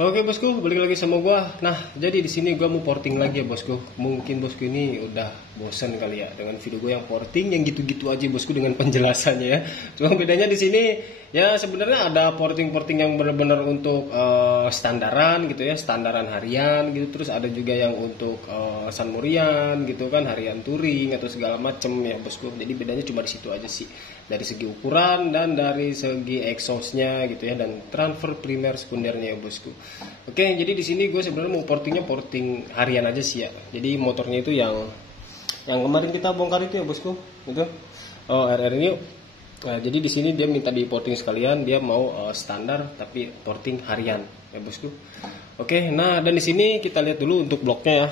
Oke bosku, balik lagi sama gua. Nah, jadi di sini gua mau porting lagi ya bosku. Mungkin bosku ini udah bosan kali ya dengan video gua yang porting yang gitu-gitu aja bosku dengan penjelasannya ya. Cuma bedanya di sini ya sebenarnya ada porting-porting yang benar-benar untuk standaran gitu ya, standaran harian gitu. Terus ada juga yang untuk San Morian gitu kan, harian touring atau segala macem ya bosku. Jadi bedanya cuma di situ aja sih. Dari segi ukuran dan dari segi exhaustnya gitu ya, dan transfer primer sekundernya ya bosku. Oke, jadi di sini gue sebenarnya mau portingnya porting harian aja sih ya. Jadi motornya itu yang kemarin kita bongkar itu ya bosku, itu RR ini. Nah, jadi di sini dia minta di porting sekalian, dia mau standar tapi porting harian ya bosku. Oke, nah dan di sini kita lihat dulu untuk bloknya ya.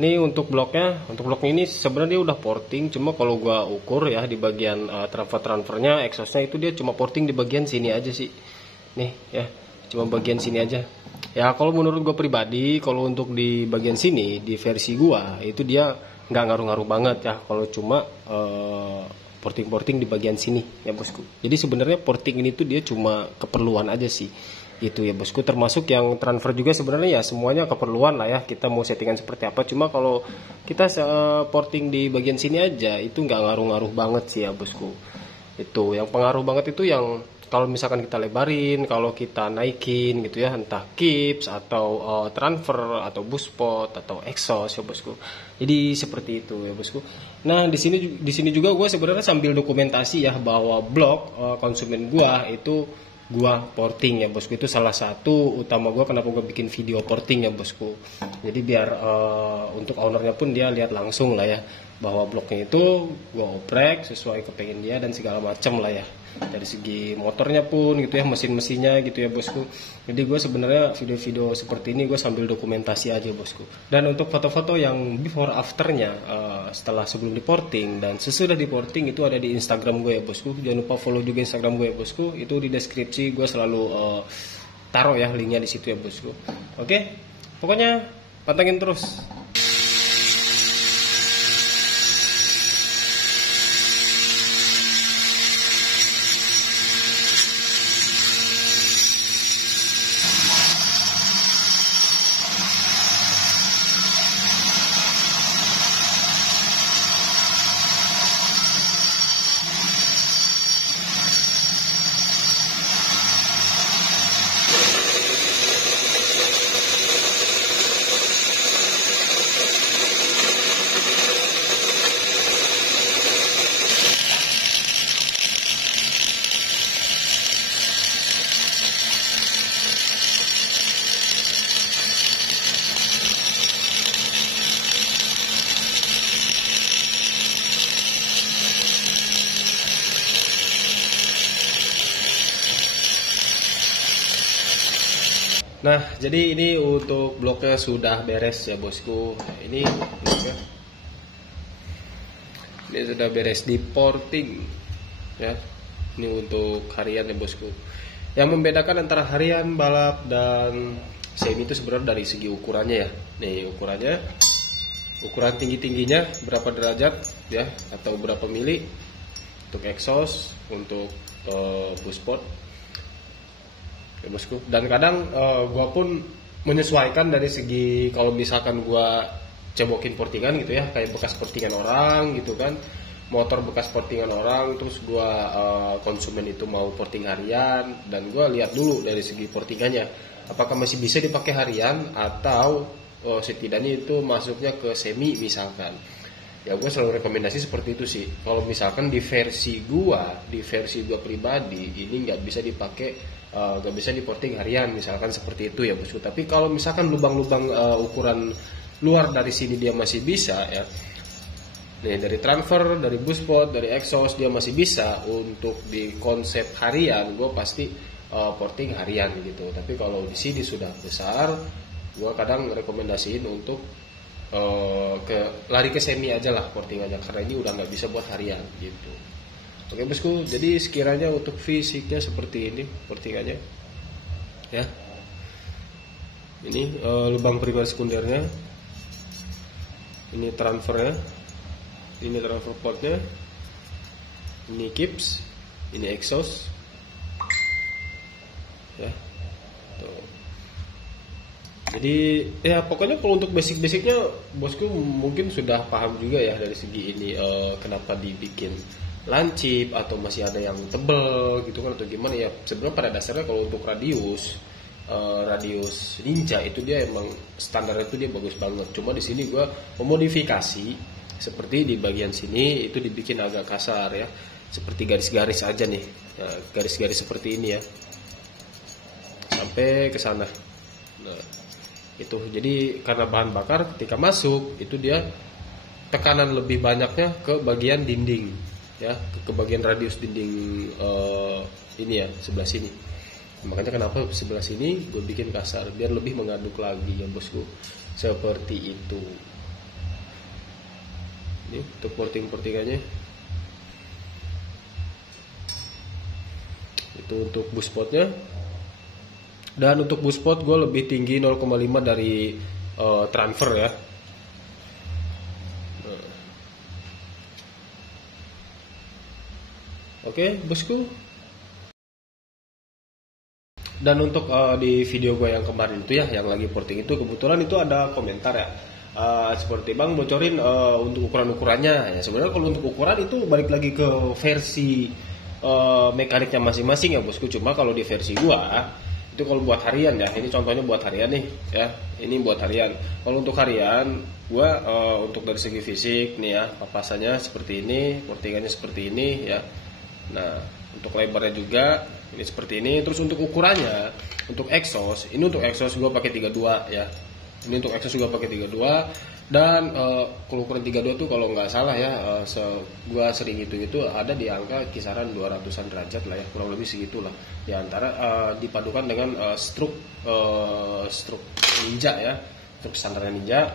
Ini untuk bloknya ini sebenarnya dia udah porting, cuma kalau gua ukur ya di bagian transfernya, exhaustnya itu dia cuma porting di bagian sini aja sih. Nih ya, cuma bagian sini aja. Ya kalau menurut gue pribadi, kalau untuk di bagian sini di versi gua itu dia nggak ngaruh-ngaruh banget ya. Kalau cuma porting di bagian sini ya bosku. Jadi sebenarnya porting ini tuh dia cuma keperluan aja sih. Itu ya bosku, termasuk yang transfer juga sebenarnya ya semuanya keperluan lah ya. Kita mau settingan seperti apa. Cuma kalau kita porting di bagian sini aja itu nggak ngaruh-ngaruh banget sih ya bosku. Itu yang pengaruh banget itu yang kalau misalkan kita lebarin, kalau kita naikin gitu ya, entah kips atau transfer atau boost pot atau exhaust ya bosku. Jadi seperti itu ya bosku. Nah di sini juga gue sebenarnya sambil dokumentasi ya bahwa blok konsumen gue itu gua porting ya bosku. Itu salah satu utama gua kenapa gua bikin video porting ya bosku. Jadi biar untuk ownernya pun dia lihat langsung lah ya bahwa bloknya itu gua oprek sesuai kepengen dia dan segala macam lah ya. Dari segi motornya pun gitu ya, mesin-mesinnya gitu ya bosku. Jadi gue sebenarnya video-video seperti ini gue sambil dokumentasi aja bosku. Dan untuk foto-foto yang before afternya setelah sebelum diporting dan sesudah diporting itu ada di Instagram gue ya bosku. Jangan lupa follow juga Instagram gue ya bosku. Itu di deskripsi gue selalu taruh ya linknya di situ ya bosku. Oke, pokoknya pantengin terus. Nah, jadi ini untuk bloknya sudah beres ya bosku. Ini bloknya. Ini sudah beres di porting ya. Ini untuk harian ya bosku. Yang membedakan antara harian, balap dan semi itu sebenarnya dari segi ukurannya ya. Nih ukurannya, ukuran tinggi-tingginya berapa derajat ya atau berapa mili untuk exhaust, untuk boost pot ya bosku. Dan kadang gua pun menyesuaikan dari segi kalau misalkan gua cebokin portingan gitu ya, kayak bekas portingan orang gitu kan, motor bekas portingan orang, terus gua konsumen itu mau porting harian, dan gua lihat dulu dari segi portingannya apakah masih bisa dipakai harian atau setidaknya itu masuknya ke semi misalkan. Ya gue selalu rekomendasi seperti itu sih. Kalau misalkan di versi gua pribadi ini nggak bisa dipakai, nggak bisa diporting harian misalkan seperti itu ya bosku. Tapi kalau misalkan lubang-lubang ukuran luar dari sini dia masih bisa ya. Nih dari transfer, dari boost pot, dari exhaust dia masih bisa untuk di konsep harian, gue pasti porting harian gitu. Tapi kalau di sini sudah besar, gue kadang rekomendasiin untuk lari ke semi aja lah portingannya, karena ini udah nggak bisa buat harian gitu. Oke bosku, jadi sekiranya untuk fisiknya seperti ini portingannya ya. Ini lubang primer sekundernya, ini transfernya, ini transfer potnya, ini kips, ini exhaust ya. Tuh. Jadi ya pokoknya kalau untuk basic-basicnya bosku mungkin sudah paham juga ya dari segi ini, kenapa dibikin lancip atau masih ada yang tebel gitu kan atau gimana ya. Sebenarnya pada dasarnya kalau untuk radius Ninja itu dia emang standarnya itu dia bagus banget. Cuma di sini gua memodifikasi seperti di bagian sini itu dibikin agak kasar ya, seperti garis-garis aja nih. Nah, garis-garis seperti ini ya sampai ke sana. Nah, itu jadi karena bahan bakar ketika masuk itu dia tekanan lebih banyaknya ke bagian dinding ya, ke bagian radius dinding ini ya, sebelah sini. Makanya kenapa sebelah sini gue bikin kasar biar lebih mengaduk lagi ya bosku, seperti itu. Ini untuk porting-portingannya itu untuk buspotnya. Dan untuk buspot gue lebih tinggi 0,5 dari transfer ya. Oke bosku. Dan untuk di video gue yang kemarin itu ya, yang lagi porting itu kebetulan itu ada komentar ya, seperti bang bocorin untuk ukuran-ukurannya. Ya sebenarnya kalau untuk ukuran itu balik lagi ke versi mekaniknya masing-masing ya bosku. Cuma kalau di versi gue itu kalau buat harian ya, ini contohnya buat harian nih ya, ini buat harian. Kalau untuk harian gue untuk dari segi fisik nih ya, papasannya seperti ini, portingannya seperti ini ya. Nah untuk lebarnya juga ini seperti ini. Terus untuk ukurannya, untuk exhaust, ini untuk exhaust gue pakai 32 ya. Ini untuk exhaust gue pakai 32. Dan kalau ukuran 32 tuh kalau nggak salah ya, gue sering itu ada di angka kisaran 200-an derajat lah ya, kurang lebih segitulah. Di antara dipadukan dengan stroke Ninja ya, stroke standar Ninja.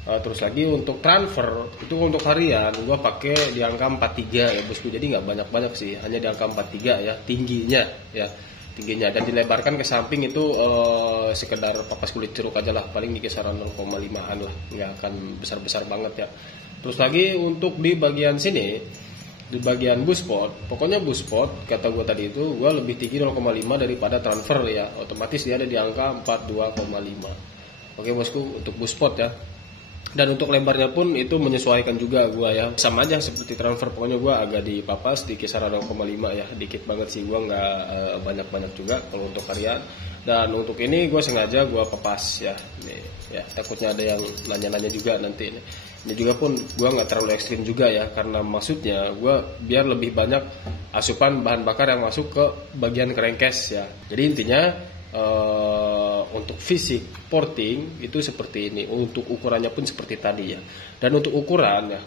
Terus lagi untuk transfer itu untuk harian gue pakai di angka 43 ya bosku. Jadi nggak banyak-banyak sih, hanya di angka 43 ya tingginya ya, tingginya. Dan dilebarkan ke samping itu sekedar papas kulit jeruk aja lah, paling di kisaran 0,5an lah, nggak akan besar-besar banget ya. Terus lagi untuk di bagian sini, di bagian buspot, pokoknya buspot kata gue tadi itu gue lebih tinggi 0,5 daripada transfer ya, otomatis dia ada di angka 42,5. Oke bosku untuk buspot ya. Dan untuk lebarnya pun itu menyesuaikan juga gua ya, sama aja seperti transfer, pokoknya gua agak dipapas di kisaran 0,5 ya, dikit banget sih, gua nggak banyak-banyak juga kalau untuk harian. Dan untuk ini gua sengaja gua papas ya, nih ya, takutnya ada yang nanya-nanya juga nanti ini juga pun gua nggak terlalu ekstrim juga ya, karena maksudnya gua biar lebih banyak asupan bahan bakar yang masuk ke bagian crankcase ya. Jadi intinya untuk fisik porting itu seperti ini, untuk ukurannya pun seperti tadi ya. Dan untuk ukuran ya,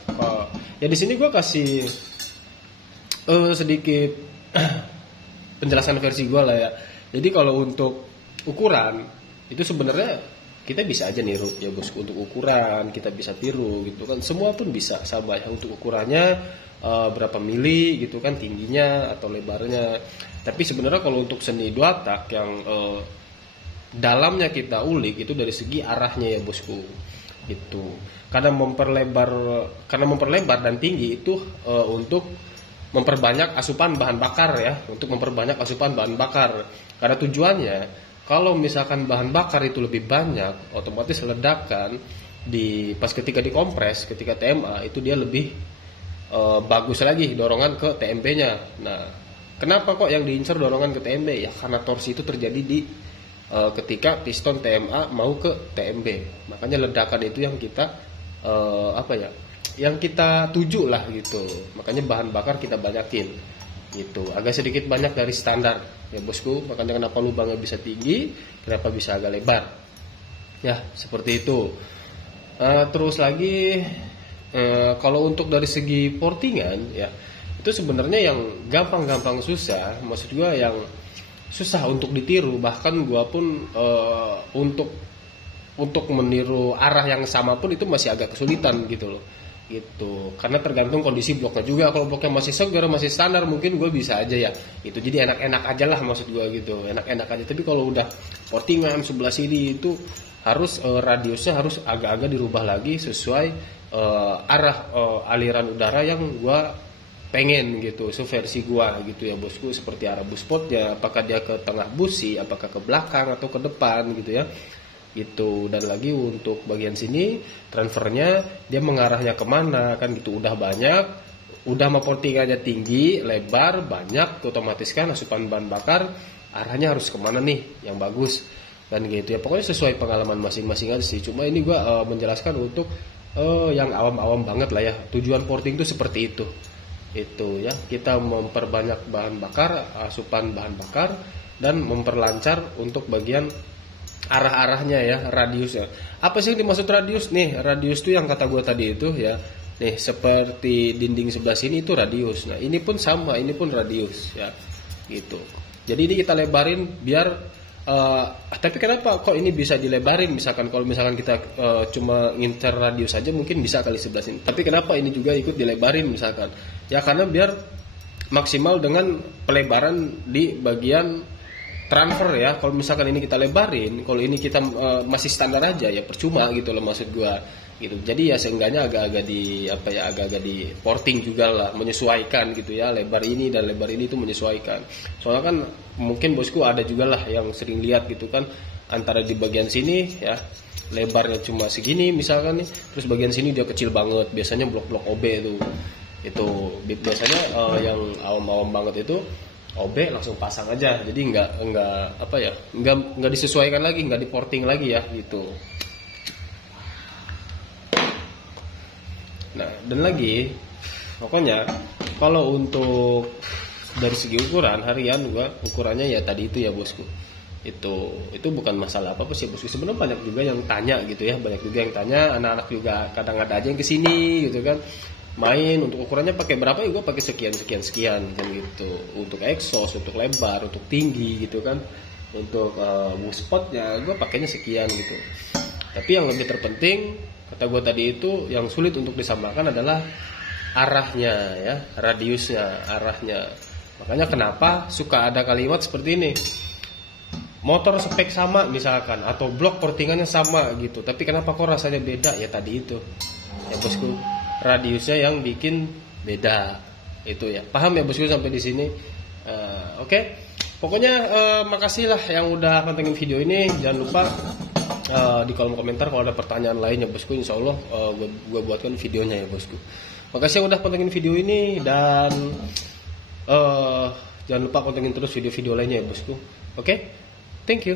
ya di sini gue kasih sedikit penjelasan versi gue lah ya. Jadi kalau untuk ukuran itu sebenarnya kita bisa aja niru ya bosku. Untuk ukuran kita bisa tiru gitu kan, semua pun bisa sama ya. Untuk ukurannya berapa mili gitu kan, tingginya atau lebarnya. Tapi sebenarnya kalau untuk seni dua tak yang dalamnya kita ulik itu dari segi arahnya ya bosku gitu. Karena memperlebar dan tinggi itu untuk memperbanyak asupan bahan bakar ya, untuk memperbanyak asupan bahan bakar. Karena tujuannya kalau misalkan bahan bakar itu lebih banyak, otomatis ledakan pas ketika dikompres, ketika TMA itu dia lebih bagus lagi dorongan ke TMB-nya. Nah, kenapa kok yang diincar dorongan ke TMB? Ya karena torsi itu terjadi di ketika piston TMA mau ke TMB. Makanya ledakan itu yang kita yang kita tuju lah gitu. Makanya bahan bakar kita banyakin gitu. Agak sedikit banyak dari standar ya bosku. Makanya kenapa lubangnya bisa tinggi, kenapa bisa agak lebar. Ya, seperti itu. Terus lagi kalau untuk dari segi portingan ya, itu sebenarnya yang gampang-gampang susah, maksud gue yang susah untuk ditiru. Bahkan gue pun untuk meniru arah yang sama pun itu masih agak kesulitan gitu loh, gitu. Karena tergantung kondisi bloknya juga. Kalau bloknya masih segar, masih standar, mungkin gue bisa aja ya. Itu jadi enak-enak aja lah maksud gue gitu, enak-enak aja. Tapi kalau udah portingan sebelah sini itu harus radiusnya harus agak-agak dirubah lagi sesuai arah aliran udara yang gue pengen gitu, versi gua gitu ya bosku. Seperti arah buspotnya, apakah dia ke tengah busi, apakah ke belakang atau ke depan gitu ya. gitu. Dan lagi untuk bagian sini transfernya dia mengarahnya kemana kan gitu, udah banyak, udah mau portingannya tinggi, lebar, banyak, otomatis kan asupan bahan bakar arahnya harus kemana nih yang bagus kan gitu ya. Pokoknya sesuai pengalaman masing-masing aja sih. Cuma ini gua menjelaskan untuk yang awam-awam banget lah ya. Tujuan porting itu seperti itu ya, kita memperbanyak bahan bakar, asupan bahan bakar, dan memperlancar untuk bagian arah-arahnya ya, radiusnya. Apa sih yang dimaksud radius nih? Radius itu yang kata gue tadi itu ya, nih seperti dinding sebelah sini itu radius. Nah ini pun sama, ini pun radius ya gitu. Jadi ini kita lebarin biar tapi kenapa kok ini bisa dilebarin? Misalkan kalau misalkan kita cuma ngincer radius saja mungkin bisa kali sebelah sini. Tapi kenapa ini juga ikut dilebarin misalkan? Ya karena biar maksimal dengan pelebaran di bagian transfer ya. Kalau misalkan ini kita lebarin, kalau ini kita masih standar aja ya percuma gitu loh maksud gua gitu. Jadi ya seenggaknya agak-agak di apa ya, agak-agak di porting juga lah, menyesuaikan gitu ya, lebar ini dan lebar ini itu menyesuaikan. Soalnya kan mungkin bosku ada juga lah yang sering lihat gitu kan, antara di bagian sini ya lebarnya cuma segini misalkan nih, terus bagian sini dia kecil banget, biasanya blok-blok OB itu biasanya yang awam-awam banget itu OB langsung pasang aja, jadi nggak apa ya, nggak disesuaikan lagi, nggak diporting lagi ya gitu. Nah dan lagi pokoknya kalau untuk dari segi ukuran harian gua ukurannya ya tadi itu ya bosku, itu bukan masalah apa sih bosku. Sebenarnya banyak juga yang tanya gitu ya, banyak juga yang tanya, anak-anak juga kadang ada aja yang kesini gitu kan, main untuk ukurannya pakai berapa ya, gue pakai sekian kan gitu, untuk exhaust, untuk lebar, untuk tinggi gitu kan, untuk boost spotnya gue pakainya sekian gitu. Tapi yang lebih terpenting kata gue tadi itu, yang sulit untuk disamakan adalah arahnya ya, radiusnya, arahnya. Makanya kenapa suka ada kalimat seperti ini, motor spek sama misalkan, atau blok portingannya sama gitu, tapi kenapa kok rasanya beda? Ya tadi itu ya bosku, radiusnya yang bikin beda itu ya. Paham ya bosku sampai di sini? Oke. Pokoknya makasih lah yang udah pantengin video ini. Jangan lupa di kolom komentar kalau ada pertanyaan lain ya bosku, insya Allah gue buatkan videonya ya bosku. Makasih yang udah pantengin video ini, dan jangan lupa pantengin terus video-video lainnya ya bosku. Oke, thank you.